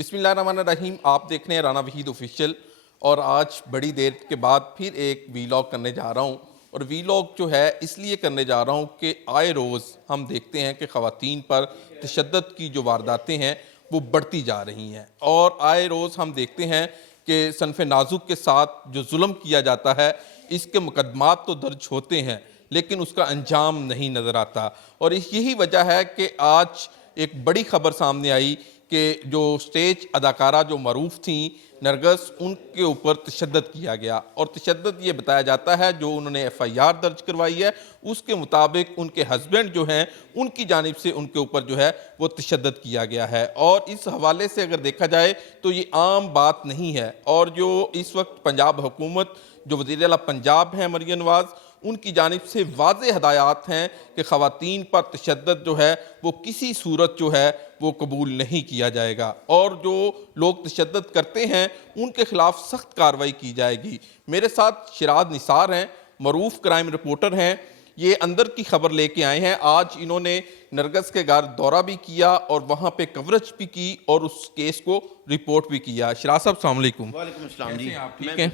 بسم اللہ الرحمن الرحیم. آپ دیکھ رہے ہیں رانا وحید آفیشیل اور آج بڑی دیر کے بعد پھر ایک ویلاگ کرنے جا رہا ہوں. اور ویلاگ جو ہے اس لیے کرنے جا رہا ہوں کہ آئے روز ہم دیکھتے ہیں کہ خواتین پر تشدد کی جو وارداتیں ہیں وہ بڑھتی جا رہی ہیں, اور آئے روز ہم دیکھتے ہیں کہ صنف نازک کے ساتھ جو ظلم کیا جاتا ہے اس کے مقدمات تو درج ہوتے ہیں لیکن اس کا انجام نہیں نظر آتا. اور یہی وجہ ہے کہ آج ایک بڑی خبر سامنے آئی کہ جو سٹیج اداکارہ جو معروف تھیں نرگس, ان کے اوپر تشدد کیا گیا. اور تشدد یہ بتایا جاتا ہے جو انہوں نے ایف آئی آر درج کروائی ہے اس کے مطابق ان کے ہسبینڈ جو ہیں ان کی جانب سے ان کے اوپر جو ہے وہ تشدد کیا گیا ہے. اور اس حوالے سے اگر دیکھا جائے تو یہ عام بات نہیں ہے. اور جو اس وقت پنجاب حکومت, جو وزیر اعلیٰ پنجاب ہیں مریم نواز, ان کی جانب سے واضح ہدایات ہیں کہ خواتین پر تشدد جو ہے وہ کسی صورت جو ہے وہ قبول نہیں کیا جائے گا, اور جو لوگ تشدد کرتے ہیں ان کے خلاف سخت کارروائی کی جائے گی. میرے ساتھ شیراز نثار ہیں, معروف کرائم رپورٹر ہیں. یہ اندر کی خبر لے کے آئے ہیں. آج انہوں نے نرگس کے گھر دورہ بھی کیا اور وہاں پہ کوریج بھی کی اور اس کیس کو رپورٹ بھی کیا. شیراز صاحب السلام علیکم. وعلیکم السلام جی. آپ ٹھیک ہیں؟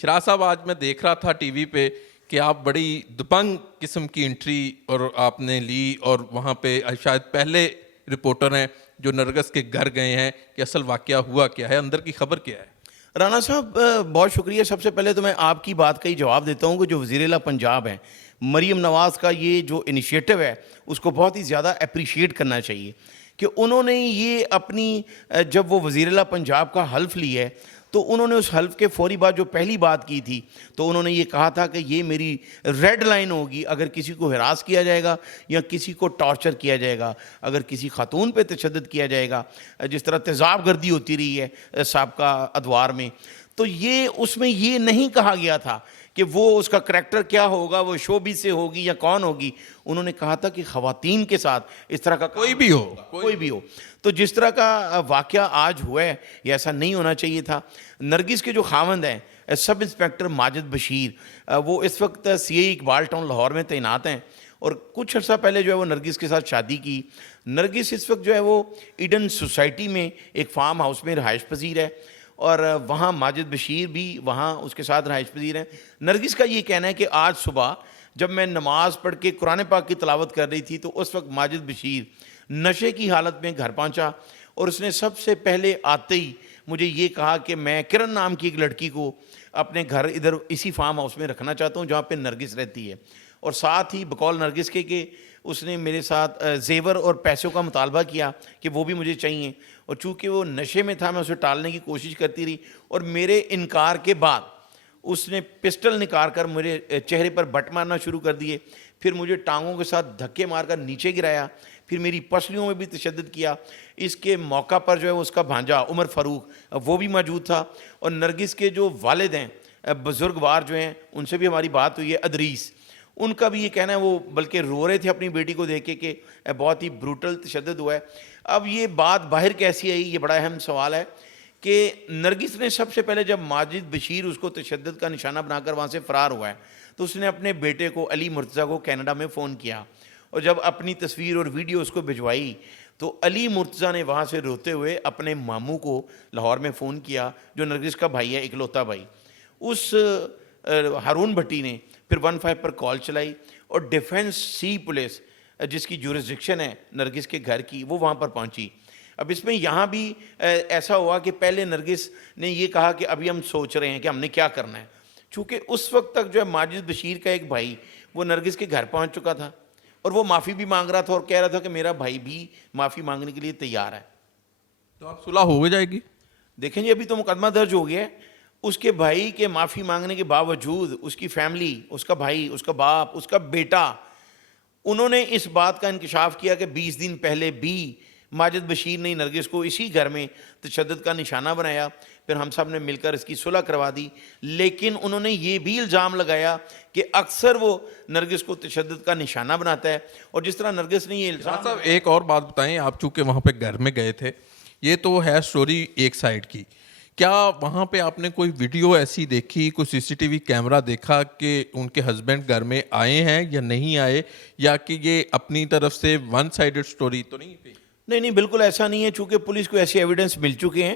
شیراز صاحب, آج میں دیکھ رہا تھا ٹی وی پہ کہ آپ بڑی دبنگ قسم کی انٹری اور آپ نے لی, اور وہاں پہ شاید پہلے رپورٹر ہیں جو نرگس کے گھر گئے ہیں کہ اصل واقعہ ہوا کیا ہے, اندر کی خبر کیا ہے. رانا صاحب بہت شکریہ. سب سے پہلے تو میں آپ کی بات کا ہی جواب دیتا ہوں کہ جو وزیر اعلیٰ پنجاب ہیں مریم نواز کا یہ جو انیشیٹو ہے اس کو بہت ہی زیادہ اپریشیٹ کرنا چاہیے کہ انہوں نے یہ اپنی جب وہ وزیر اعلیٰ پنجاب کا حلف لی ہے تو انہوں نے اس حلف کے فوری بعد جو پہلی بات کی تھی تو انہوں نے یہ کہا تھا کہ یہ میری ریڈ لائن ہوگی. اگر کسی کو ہراس کیا جائے گا یا کسی کو ٹارچر کیا جائے گا, اگر کسی خاتون پہ تشدد کیا جائے گا, جس طرح تیزاب گردی ہوتی رہی ہے سابقہ ادوار میں, تو یہ اس میں یہ نہیں کہا گیا تھا کہ وہ اس کا کریکٹر کیا ہوگا, وہ شوبی سے ہوگی یا کون ہوگی. انہوں نے کہا تھا کہ خواتین کے ساتھ اس طرح کا کوئی بھی ہو. تو جس طرح کا واقعہ آج ہوا ہے یہ ایسا نہیں ہونا چاہیے تھا. نرگس کے جو خاوند ہیں سب انسپیکٹر ماجد بشیر, وہ اس وقت سی اے اقبال ٹاؤن لاہور میں تعینات ہیں, اور کچھ عرصہ پہلے جو ہے وہ نرگس کے ساتھ شادی کی. نرگس اس وقت جو ہے وہ ایڈن سوسائٹی میں ایک فارم ہاؤس میں رہائش پذیر ہے, اور وہاں ماجد بشیر بھی وہاں اس کے ساتھ رہائش پذیر ہیں. نرگس کا یہ کہنا ہے کہ آج صبح جب میں نماز پڑھ کے قرآن پاک کی تلاوت کر رہی تھی تو اس وقت ماجد بشیر نشے کی حالت میں گھر پہنچا, اور اس نے سب سے پہلے آتے ہی مجھے یہ کہا کہ میں کرن نام کی ایک لڑکی کو اپنے گھر ادھر اسی فارم ہاؤس میں رکھنا چاہتا ہوں جہاں پہ نرگس رہتی ہے, اور ساتھ ہی بقول نرگس کے کہ اس نے میرے ساتھ زیور اور پیسوں کا مطالبہ کیا کہ وہ بھی مجھے چاہیے. اور چونکہ وہ نشے میں تھا میں اسے ٹالنے کی کوشش کرتی رہی, اور میرے انکار کے بعد اس نے پسٹل نکال کر میرے چہرے پر بٹ مارنا شروع کر دیے, پھر مجھے ٹانگوں کے ساتھ دھکے مار کر نیچے گرایا, پھر میری پسلیوں میں بھی تشدد کیا. اس کے موقع پر جو ہے اس کا بھانجا عمر فاروق وہ بھی موجود تھا, اور نرگس کے جو والد ہیں بزرگوار جو ہیں ان سے بھی ہماری بات ہوئی ہے, ادریس, ان کا بھی یہ کہنا ہے وہ بلکہ رو رہے تھے اپنی بیٹی کو دیکھ کے کہ بہت ہی بروٹل تشدد ہوا ہے. اب یہ بات باہر کیسی آئی, یہ بڑا اہم سوال ہے کہ نرگس نے سب سے پہلے جب ماجد بشیر اس کو تشدد کا نشانہ بنا کر وہاں سے فرار ہوا ہے تو اس نے اپنے بیٹے کو علی مرتضیٰ کو کینیڈا میں فون کیا, اور جب اپنی تصویر اور ویڈیو اس کو بھجوائی تو علی مرتضیٰ نے وہاں سے روتے ہوئے اپنے ماموں کو لاہور میں فون کیا جو نرگس کا بھائی ہے, اکلوتا بھائی. اس ہارون بھٹی نے پھر 15 پر کال چلائی, اور ڈیفنس سی پولیس جس کی جورسڈکشن ہے نرگس کے گھر کی وہ وہاں پر پہنچی. اب اس میں یہاں بھی ایسا ہوا کہ پہلے نرگس نے یہ کہا کہ ابھی ہم سوچ رہے ہیں کہ ہم نے کیا کرنا ہے, چونکہ اس وقت تک جو ہے ماجد بشیر کا ایک بھائی وہ نرگس کے گھر پہنچ چکا تھا اور وہ معافی بھی مانگ رہا تھا اور کہہ رہا تھا کہ میرا بھائی بھی معافی مانگنے کے لیے تیار ہے. تو اب صلح ہو جائے گی؟ دیکھیں جی ابھی تو مقدمہ درج ہو گیا ہے. اس کے بھائی کے معافی مانگنے کے باوجود اس کی فیملی, اس کا بھائی, اس کا باپ, اس کا بیٹا, انہوں نے اس بات کا انکشاف کیا کہ 20 دن پہلے بھی ماجد بشیر نے نرگس کو اسی گھر میں تشدد کا نشانہ بنایا. پھر ہم سب نے مل کر اس کی صلح کروا دی, لیکن انہوں نے یہ بھی الزام لگایا کہ اکثر وہ نرگس کو تشدد کا نشانہ بناتا ہے. اور جس طرح نرگس نے یہ الزام صاحب ایک اور بات بتائیں, آپ چونکہ وہاں پہ گھر میں گئے تھے, یہ تو ہے سٹوری ایک سائڈ کی, کیا وہاں پہ آپ نے کوئی ویڈیو ایسی دیکھی, کوئی سی سی ٹی وی کیمرہ دیکھا کہ ان کے ہسبینڈ گھر میں آئے ہیں یا نہیں آئے, یا کہ یہ اپنی طرف سے ون سائیڈڈ سٹوری تو نہیں تھی؟ نہیں نہیں بالکل ایسا نہیں ہے، چونکہ پولیس کو ایسے ایویڈنس مل چکے ہیں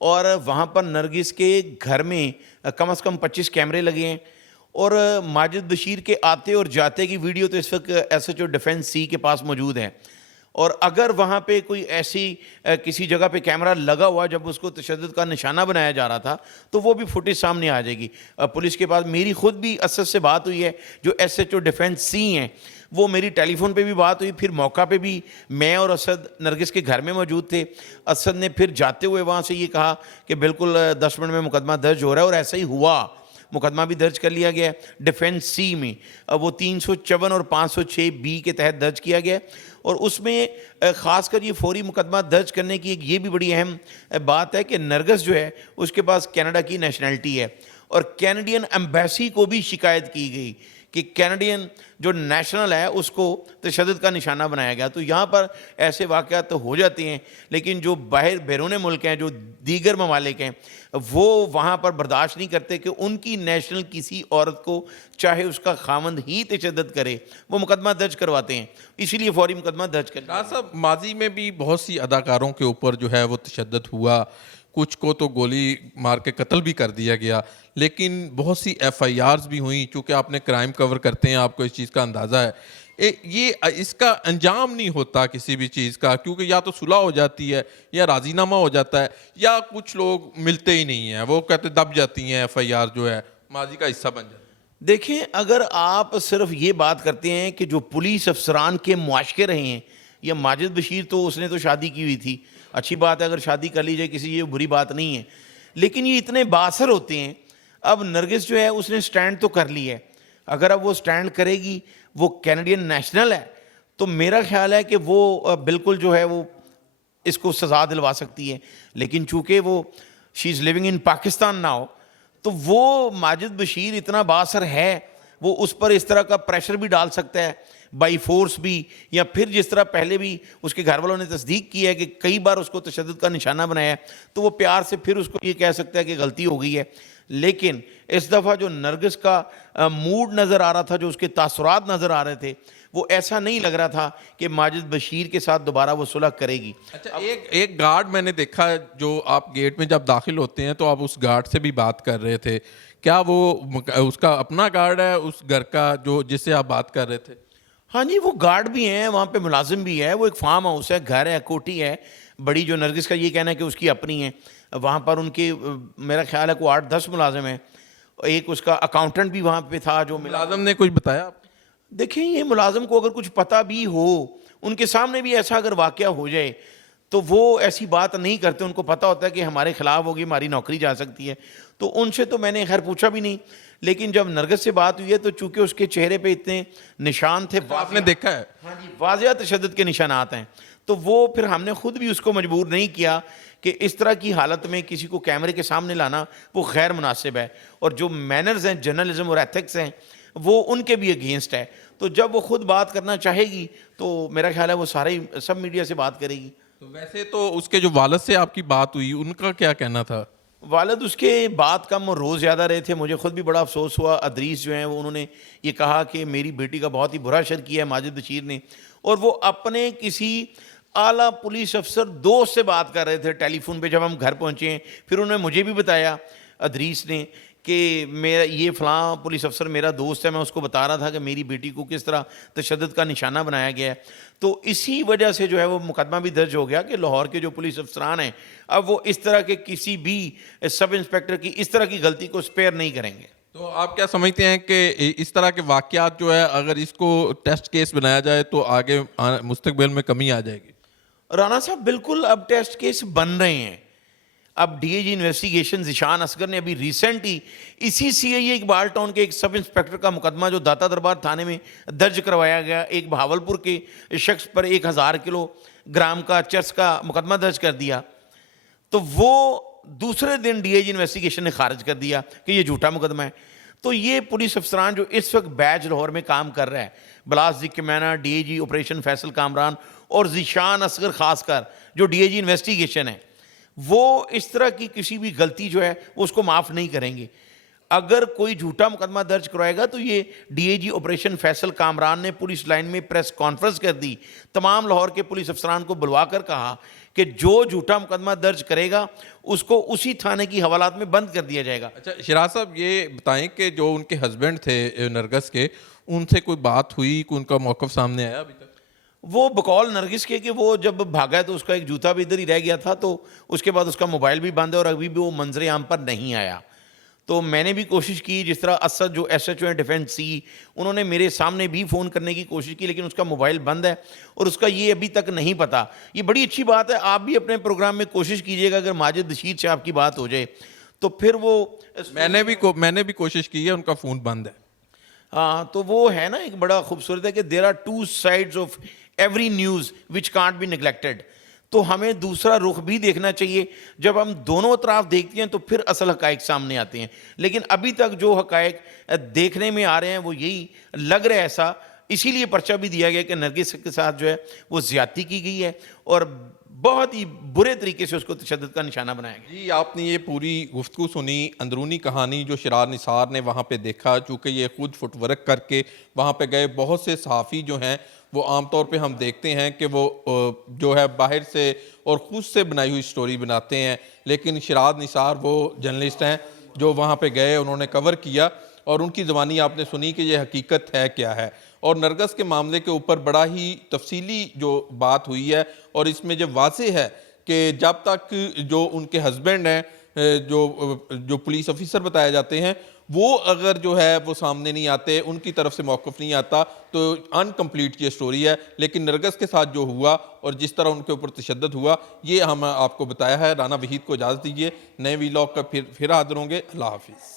اور وہاں پر نرگس کے گھر میں کم از کم 25 کیمرے لگے ہیں، اور ماجد بشیر کے آتے اور جاتے کی ویڈیو تو اس وقت ایس ایچ او ڈیفنس سی کے پاس موجود ہے، اور اگر وہاں پہ کوئی ایسی کسی جگہ پہ کیمرہ لگا ہوا جب اس کو تشدد کا نشانہ بنایا جا رہا تھا تو وہ بھی فوٹیج سامنے آ جائے گی پولیس کے پاس۔ میری خود بھی اسد سے بات ہوئی ہے، جو ایس ایچ او ڈیفنس سی ہیں، وہ میری ٹیلی فون پہ بھی بات ہوئی، پھر موقع پہ بھی میں اور اسد نرگس کے گھر میں موجود تھے۔ اسد نے پھر جاتے ہوئے وہاں سے یہ کہا کہ بالکل 10 منٹ میں مقدمہ درج ہو رہا ہے، اور ایسا ہی ہوا، مقدمہ بھی درج کر لیا گیا ہے ڈیفنس سی میں، وہ 354 اور 506 بی کے تحت درج کیا گیا ہے، اور اس میں خاص کر یہ فوری مقدمہ درج کرنے کی ایک یہ بھی بڑی اہم بات ہے کہ نرگس جو ہے اس کے پاس کینیڈا کی نیشنلٹی ہے، اور کینیڈین ایمبیسی کو بھی شکایت کی گئی کہ کینیڈین جو نیشنل ہے اس کو تشدد کا نشانہ بنایا گیا۔ تو یہاں پر ایسے واقعات تو ہو جاتے ہیں، لیکن جو بیرون ملک ہیں، جو دیگر ممالک ہیں، وہ وہاں پر برداشت نہیں کرتے کہ ان کی نیشنل کسی عورت کو چاہے اس کا خامند ہی تشدد کرے، وہ مقدمہ درج کرواتے ہیں، اسی لیے فوری مقدمہ درج کر لیا۔ ڈاکٹر صاحب، ماضی میں بھی بہت سی اداکاروں کے اوپر جو ہے وہ تشدد ہوا، کچھ کو تو گولی مار کے قتل بھی کر دیا گیا، لیکن بہت سی ایف آئی آرز بھی ہوئیں۔ چونکہ آپ نے کرائم کور کرتے ہیں، آپ کو اس چیز کا اندازہ ہے، یہ اس کا انجام نہیں ہوتا کسی بھی چیز کا، کیونکہ یا تو صلح ہو جاتی ہے یا راضی نامہ ہو جاتا ہے، یا کچھ لوگ ملتے ہی نہیں ہیں، وہ کہتے دب جاتی ہیں، ایف آئی آر جو ہے ماضی کا حصہ بن جاتا ہے۔ دیکھیں، اگر آپ صرف یہ بات کرتے ہیں کہ جو پولیس افسران کے معاشقے رہے ہیں، یا ماجد بشیر تو اس نے تو شادی کی ہوئی تھی، اچھی بات ہے اگر شادی کر لی جائے کسی، یہ بری بات نہیں ہے، لیکن یہ اتنے بااثر ہوتے ہیں۔ اب نرگس جو ہے اس نے سٹینڈ تو کر لی ہے، اگر اب وہ سٹینڈ کرے گی، وہ کینیڈین نیشنل ہے، تو میرا خیال ہے کہ وہ بالکل جو ہے وہ اس کو سزا دلوا سکتی ہے، لیکن چونکہ وہ شی از لیونگ ان پاکستان ناؤ، تو وہ ماجد بشیر اتنا بااثر ہے، وہ اس پر اس طرح کا پریشر بھی ڈال سکتا ہے بائی فورس بھی، یا پھر جس طرح پہلے بھی اس کے گھر والوں نے تصدیق کی ہے کہ کئی بار اس کو تشدد کا نشانہ بنایا ہے، تو وہ پیار سے پھر اس کو یہ کہہ سکتا ہے کہ غلطی ہو گئی ہے۔ لیکن اس دفعہ جو نرگس کا موڈ نظر آ رہا تھا، جو اس کے تاثرات نظر آ رہے تھے، وہ ایسا نہیں لگ رہا تھا کہ ماجد بشیر کے ساتھ دوبارہ وہ صلح کرے گی۔ اچھا، ایک گارڈ میں نے دیکھا ہے، جو آپ گیٹ میں جب داخل ہوتے ہیں تو آپ اس گارڈ سے بھی بات کر رہے تھے، کیا وہ اس کا اپنا گارڈ ہے اس گھر کا جو جس سے آپ بات کر رہے تھے؟ ہاں جی، وہ گارڈ بھی ہیں، وہاں پہ ملازم بھی ہے، وہ ایک فارم ہاؤس ہے، گھر ہے، کوٹھی ہے بڑی، جو نرگس کا یہ کہنا ہے کہ اس کی اپنی ہے۔ وہاں پر ان کے میرا خیال ہے کوئی 8-10 ملازم ہیں، ایک اس کا اکاؤنٹنٹ بھی وہاں پہ تھا جو ملازم نے کچھ بتایا آپ کو؟ دیکھیں، یہ ملازم کو اگر کچھ پتہ بھی ہو، ان کے سامنے بھی ایسا اگر واقعہ ہو جائے تو وہ ایسی بات نہیں کرتے، ان کو پتہ ہوتا ہے کہ ہمارے خلاف ہوگی، ہماری نوکری جا سکتی ہے، تو ان سے تو میں نے خیر پوچھا بھی نہیں۔ لیکن جب نرگس سے بات ہوئی ہے تو چونکہ اس کے چہرے پہ اتنے نشان تھے، آپ نے دیکھا ہے؟ ہاں جی، واضح تشدد کے نشانات ہیں، تو وہ پھر ہم نے خود بھی اس کو مجبور نہیں کیا کہ اس طرح کی حالت میں کسی کو کیمرے کے سامنے لانا وہ غیر مناسب ہے، اور جو مینرز ہیں، جرنلزم اور ایتھکس ہیں، وہ ان کے بھی اگینسٹ ہے۔ تو جب وہ خود بات کرنا چاہے گی تو میرا خیال ہے وہ سب میڈیا سے بات کرے گی۔ تو ویسے تو اس کے جو والد سے آپ کی بات ہوئی، ان کا کیا کہنا تھا؟ والد اس کے بات کم اور روز زیادہ رہے تھے، مجھے خود بھی بڑا افسوس ہوا۔ ادریس جو ہیں وہ انہوں نے یہ کہا کہ میری بیٹی کا بہت ہی برا شر کیا ہے ماجد بشیر نے، اور وہ اپنے کسی اعلیٰ پولیس افسر دوست سے بات کر رہے تھے ٹیلی فون پہ جب ہم گھر پہنچے ہیں۔ پھر انہوں نے مجھے بھی بتایا، ادریس نے، کہ میرا یہ فلاں پولیس افسر میرا دوست ہے، میں اس کو بتا رہا تھا کہ میری بیٹی کو کس طرح تشدد کا نشانہ بنایا گیا ہے۔ تو اسی وجہ سے جو ہے وہ مقدمہ بھی درج ہو گیا کہ لاہور کے جو پولیس افسران ہیں اب وہ اس طرح کے کسی بھی سب انسپیکٹر کی اس طرح کی غلطی کو اسپیئر نہیں کریں گے۔ تو آپ کیا سمجھتے ہیں کہ اس طرح کے واقعات جو ہے اگر اس کو ٹیسٹ کیس بنایا جائے تو آگے مستقبل میں کمی آ جائے گی؟ رانا صاحب، بالکل اب ٹیسٹ کیس بن رہے ہیں۔ اب D A G investigation Zeeshan Asghar نے ابھی ریسنٹ ہی اسی سی آئی اے اقبال ٹاؤن کے ایک سب انسپیکٹر کا مقدمہ جو داتا دربار تھانے میں درج کروایا گیا، ایک بہاولپور کے شخص پر 1000 کلو گرام کا چرس کا مقدمہ درج کر دیا، تو وہ دوسرے دن ڈی اے جی انویسٹیگیشن نے خارج کر دیا کہ یہ جھوٹا مقدمہ ہے۔ تو یہ پولیس افسران جو اس وقت بیچ لاہور میں کام کر رہا ہے، بلاس Zaki Meena, D A G operation Faisal Kamran اور ذیشان اصغر، خاص کر جو ڈی اے جی انویسٹیگیشن ہے، وہ اس طرح کی کسی بھی غلطی جو ہے وہ اس کو معاف نہیں کریں گے۔ اگر کوئی جھوٹا مقدمہ درج کروائے گا تو یہ D A G operation Faisal Kamran نے پولیس لائن میں پریس کانفرنس کر دی، تمام لاہور کے پولیس افسران کو بلوا کر کہا کہ جو جھوٹا مقدمہ درج کرے گا اس کو اسی تھانے کی حوالات میں بند کر دیا جائے گا۔ اچھا شیراز صاحب یہ بتائیں کہ جو ان کے ہسبینڈ تھے نرگس کے، ان سے کوئی بات ہوئی، کوئی ان کا موقف سامنے آیا ابھی تک؟ وہ بقول نرگس کے کہ وہ جب بھاگا تو اس کا ایک جوتا بھی ادھر ہی رہ گیا تھا، تو اس کے بعد اس کا موبائل بھی بند ہے اور ابھی بھی وہ منظر عام پر نہیں آیا۔ تو میں نے بھی کوشش کی، جس طرح اسد جو ایس ایچ او ڈیفینس سی، انہوں نے میرے سامنے بھی فون کرنے کی کوشش کی، لیکن اس کا موبائل بند ہے اور اس کا یہ ابھی تک نہیں پتہ۔ یہ بڑی اچھی بات ہے، آپ بھی اپنے پروگرام میں کوشش کیجئے گا اگر ماجد رشید صاحب کی بات ہو جائے تو پھر وہ میں نے بھی کوشش کی ہے، ان کا فون بند ہے۔ ہاں تو وہ ہے نا ایک بڑا خوبصورت ہے کہ there are two sides of every news which can't be neglected, تو ہمیں دوسرا رخ بھی دیکھنا چاہیے۔ جب ہم دونوں اطراف دیکھتے ہیں تو پھر اصل حقائق سامنے آتے ہیں، لیکن ابھی تک جو حقائق دیکھنے میں آ رہے ہیں وہ یہی لگ رہا ہے ایسا، اسی لیے پرچہ بھی دیا گیا کہ نرگس کے ساتھ جو ہے وہ زیادتی کی گئی ہے اور بہت ہی برے طریقے سے اس کو تشدد کا نشانہ بنایا گیا۔ جی آپ نے یہ پوری گفتگو سنی، اندرونی کہانی جو شیراز نثار نے وہاں پہ دیکھا، چونکہ یہ خود فٹ ورک کر کے وہاں پہ گئے۔ بہت سے صحافی جو ہیں وہ عام طور پہ ہم دیکھتے ہیں کہ وہ جو ہے باہر سے اور خود سے بنائی ہوئی سٹوری بناتے ہیں، لیکن شیراز نثار وہ جرنلسٹ ہیں جو وہاں پہ گئے، انہوں نے کور کیا اور ان کی زبانی آپ نے سنی کہ یہ حقیقت ہے کیا ہے۔ اور نرگس کے معاملے کے اوپر بڑا ہی تفصیلی جو بات ہوئی ہے، اور اس میں جب واضح ہے کہ جب تک جو ان کے ہسبینڈ ہیں جو پولیس آفیسر بتائے جاتے ہیں، وہ اگر جو ہے وہ سامنے نہیں آتے، ان کی طرف سے موقف نہیں آتا، تو انکمپلیٹ یہ سٹوری ہے۔ لیکن نرگس کے ساتھ جو ہوا اور جس طرح ان کے اوپر تشدد ہوا، یہ ہم آپ کو بتایا ہے۔ رانا وحید کو اجازت دیجیے، نئے ویلاگ کا پھر حاضر ہوں گے۔ اللہ حافظ۔